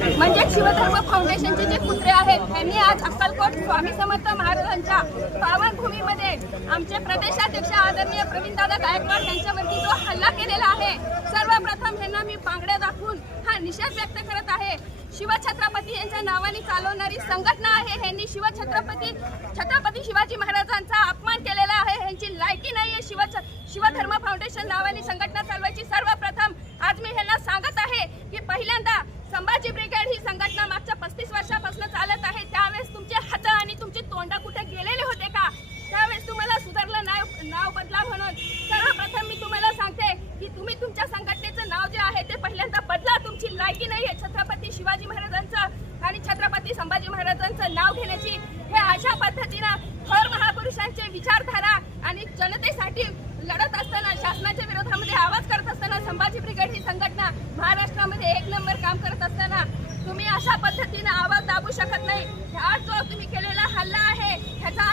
म्हणजे शिवधर्म फाउंडेशनचे जे कुत्रे आहेत त्यांनी आज अक्कलकोट स्वामी समर्थ महाराजांच्या पावनभूमीमध्ये आमचे प्रदेशाध्यक्ष आदरणीय प्रवीणदादा गायकवाड यांच्यावरती जो हल्ला केलेला आहे, सर्वप्रथम यांना मी बांगड्या दाखवून हा निषेध व्यक्त करत आहे। शिवछत्रपती यांच्या नावाने चालवणारी संघटना आहे, यांनी छत्रपती शिवाजी महाराजांचा अपमान केलेला आहे, यांची लायकी नाहीये शिवधर्म फाउंडेशन नावाने संघटना चालवायची। सर्वप्रथम आज मी यांना सांगत आहे की पहिल्यांदा संभाजी ब्रिगेड ही संघटना मागच्या 35 वर्षापासून चालत आहे, त्यावेळेस तुमचे हात आणि तुमची तोंड कुठे गेलेले होते का? त्यावेळेस तुम्हाला सुधारलं नाव बदला म्हणून सर्वप्रथम मी तुम्हाला सांगते की तुम्ही तुमच्या संघटनेचं नाव जे आहे ते पहिल्यांदा बदला। तुमची लायकी नाही आहे छत्रपती शिवाजी महाराजांचं आणि छत्रपती संभाजी महाराजांचं नाव घेण्याची। हे अशा पद्धतीनं थोर महापुरुषांचे विचारधारा आणि जनतेसाठी लढत असताना, शासनाच्या विरोधामध्ये आवाज करत असताना संभाजी ब्रिगेड ही संघटना महाराष्ट्रामध्ये 1 नंबर काम करत असताना तुम्ही अशा पद्धतीने आवाज दाबू शकत नाही। आज जो तुम्ही केलेला हल्ला आहे ह्याचा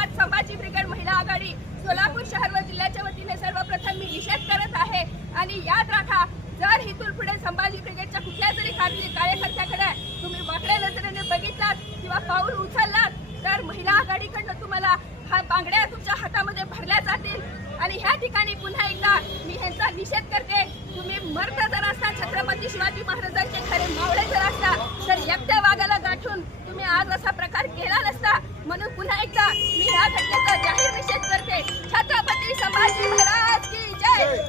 आज संभाजी ब्रिगेड महिला आघाडी सोलापूर शहर व जिल्ह्याच्या वतीने सर्वप्रथम मी निषेध करत आहे। आणि याद राखा, जर इथून पुढे संभाजी ब्रिगेडच्या कुठल्या जरी कार्यकर्त्याकडे तुम्ही वाकड्या नजरेने बघितलात किंवा पाऊल उचललात तर महिला आघाडीकडनं तुम्हाला हा बांगड्या तुमच्या हातामध्ये भरल्या जातील। आणि ह्या ठिकाणी पुन्हा एकदा मी ह्यांचा निषेध करते। तुम्ही मर्द जर असता, छत्रपती शिवाजी महाराजांचे खरे मावळे जर असता तर एकट्या वाघाला गाठून तुम्ही आज असा प्रकार केला नसता। म्हणून पुन्हा एकदा मी ह्या घटनेचा जाहीर निषेध करते। छत्रपती संभाजी महाराज की जय।